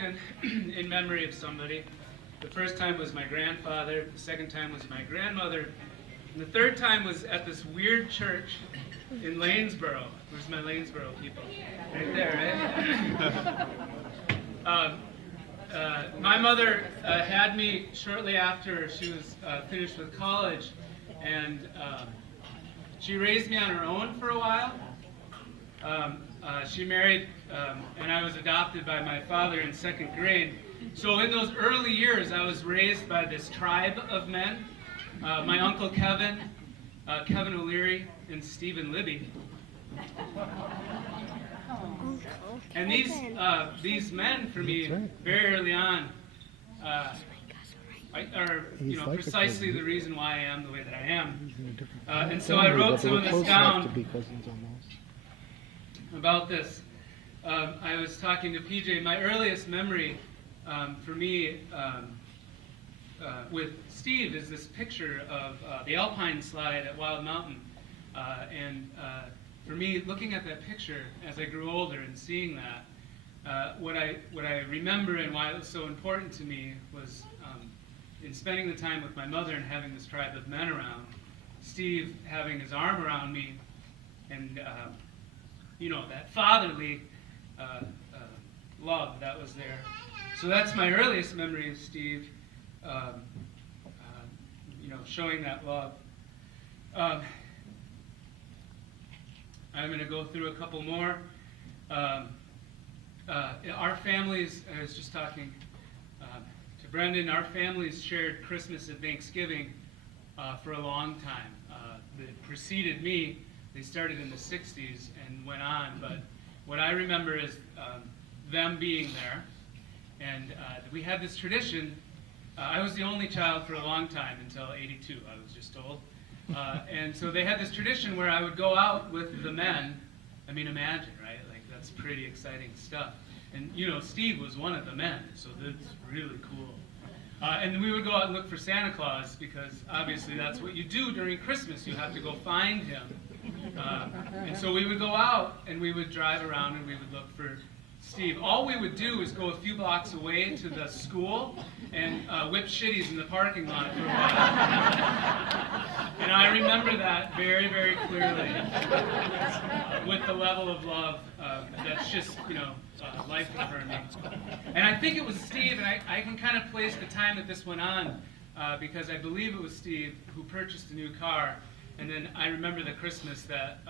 spoken in memory of somebody. The first time was my grandfather, the second time was my grandmother, and the third time was at this weird church in Lanesboro. Where's my Lanesboro people? Right there, right? My mother had me shortly after she was finished with college, and she raised me on her own for a while. She married, and I was adopted by my father in second grade. So in those early years, I was raised by this tribe of men. My uncle Kevin, Kevin O'Leary, and Stephen Libby. And these men, for me, very early on, are precisely the reason why I am the way that I am. And so I wrote some of this down about this. I was talking to PJ. My earliest memory for me with Steve is this picture of the Alpine slide at Wild Mountain. For me, looking at that picture as I grew older and seeing that, what I remember and why it was so important to me was in spending the time with my mother and having this tribe of men around, Steve having his arm around me, and that fatherly love that was there. So that's my earliest memory of Steve, showing that love. I'm going to go through a couple more. Our families, I was just talking to Brendan, our families shared Christmas and Thanksgiving for a long time. That preceded me. They started in the 60s and went on, but what I remember is them being there, and we had this tradition. I was the only child for a long time, until 82, I was just told. And so they had this tradition where I would go out with the men. I mean, imagine, right? Like, that's pretty exciting stuff. And, Steve was one of the men, so that's really cool. And we would go out and look for Santa Claus, because obviously that's what you do during Christmas. You have to go find him. And so we would go out, and we would drive around, and we would look for Steve. All we would do is go a few blocks away to the school and whip shitties in the parking lot for a while. And I remember that very, very clearly with the level of love that's just, life-affirming. And I think it was Steve, and I can kind of place the time that this went on because I believe it was Steve who purchased a new car. And then I remember the Christmas that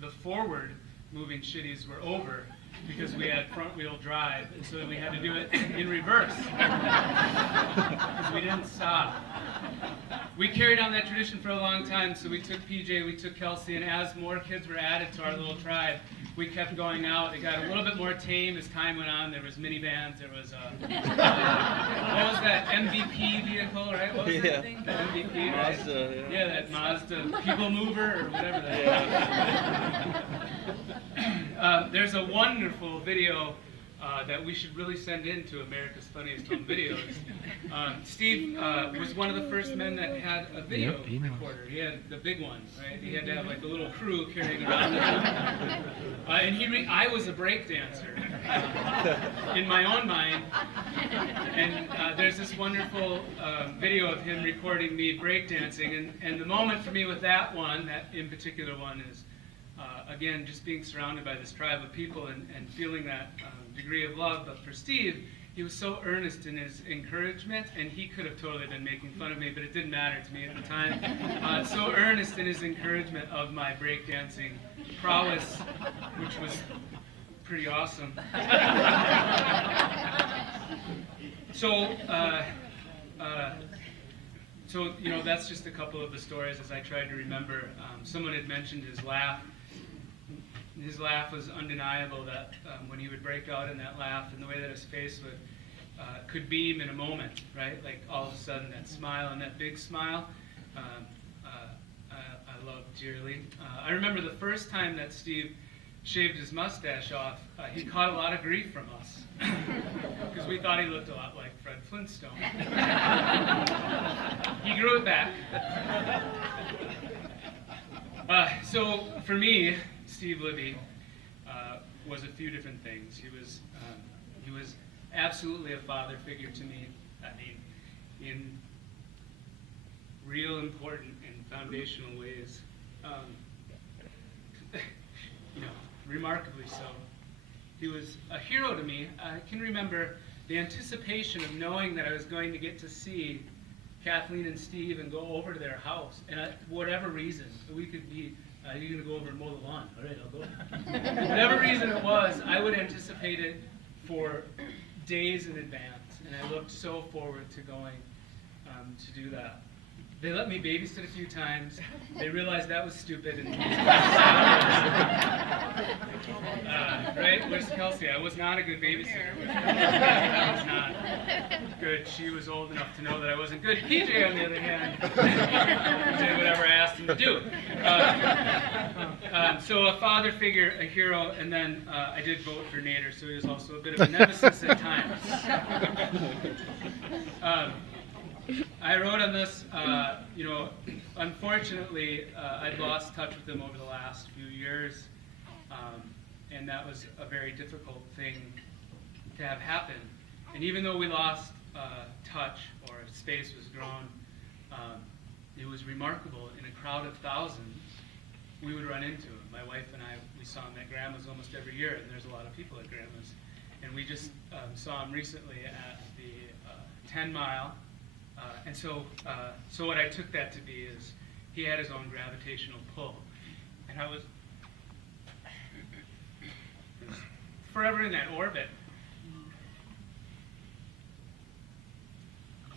the forward moving shitties were over, because we had front-wheel drive, and so we had to do it in reverse, because we didn't stop. We carried on that tradition for a long time, so we took PJ, we took Kelsey, and as more kids were added to our little tribe, we kept going out. It got a little bit more tame as time went on. There was minivans, there was, what was that, MVP vehicle, right? What was that thing? The MVP, right? Mazda, yeah. That Mazda People Mover, or whatever that is. There's a wonderful video that we should really send in to America's Funniest Home Videos. Steve was one of the first men that had a video recorder. He had the big one, right? He had to have like a little crew carrying around with him. And I was a break dancer in my own mind. And there's this wonderful video of him recording me break dancing. And the moment for me with that in particular one, is again, just being surrounded by this tribe of people and feeling that degree of love. But for Steve, he was so earnest in his encouragement, and he could have totally been making fun of me, but it didn't matter to me at the time. So earnest in his encouragement of my breakdancing prowess, which was pretty awesome. So that's just a couple of the stories as I tried to remember. Someone had mentioned his laugh. His laugh was undeniable, that when he would break out in that laugh, and the way that his face could beam in a moment, right? Like all of a sudden that smile, and that big smile, I loved dearly. I remember the first time that Steve shaved his mustache off, he caught a lot of grief from us, because we thought he looked a lot like Fred Flintstone. He grew it back. So for me, Steve Libby was a few different things. He was absolutely a father figure to me. I mean, in real important and foundational ways. Remarkably so. He was a hero to me. I can remember the anticipation of knowing that I was going to get to see Kathleen and Steve and go over to their house. And whatever reason, we could be, you're going to go over and mow the lawn. All right, I'll go. Whatever reason it was, I would anticipate it for days in advance. And I looked so forward to going to do that. They let me babysit a few times. They realized that was stupid. And right? Where's Kelsey? I was not a good babysitter. I was not good. She was old enough to know that I wasn't good. PJ, on the other hand, did whatever I asked him to do. So a father figure, a hero, and then I did vote for Nader, so he was also a bit of a nemesis at times. I wrote on this, unfortunately, I'd lost touch with him over the last few years, and that was a very difficult thing to have happen. And even though we lost touch, or space was drawn, it was remarkable. In a crowd of thousands, we would run into him. My wife and I, we saw him at Grandma's almost every year, and there's a lot of people at Grandma's. And we just saw him recently at the 10 Mile. And so what I took that to be is he had his own gravitational pull. And I was forever in that orbit.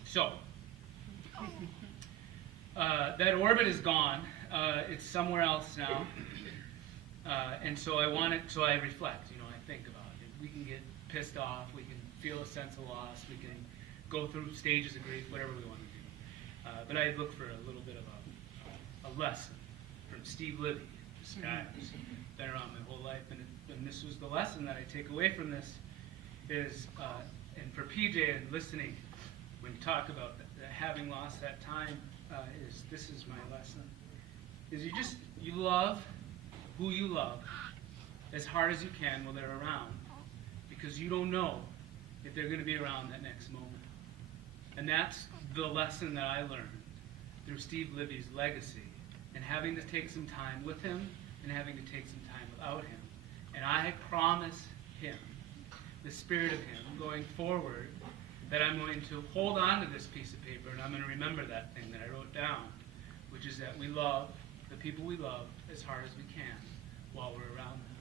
So, that orbit is gone. It's somewhere else now. And so I reflect, I think about it. We can get pissed off, we can feel a sense of loss, we can go through stages of grief, whatever we want to do. But I looked for a little bit of a lesson from Steve Libby, this guy who's been around my whole life. And this was the lesson that I take away from this is, and for PJ and listening, when you talk about having lost that time, this is my lesson, is you love who you love as hard as you can while they're around, because you don't know if they're going to be around that next moment. And that's the lesson that I learned through Steve Libby's legacy, and having to take some time with him and having to take some time without him. And I promise him, the spirit of him, going forward, that I'm going to hold on to this piece of paper and I'm going to remember that thing that I wrote down, which is that we love the people we love as hard as we can while we're around them.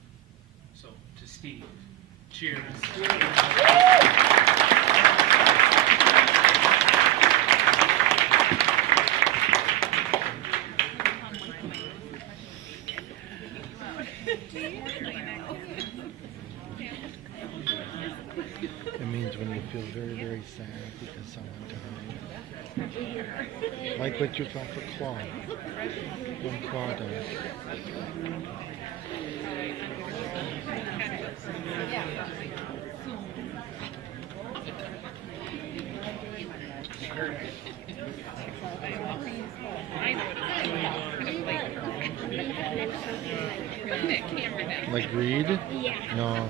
So, to Steve, cheers. It means when you feel very, very sad because someone died. Like what you felt for Claude. When Claude died. Like Reed? Yeah. No.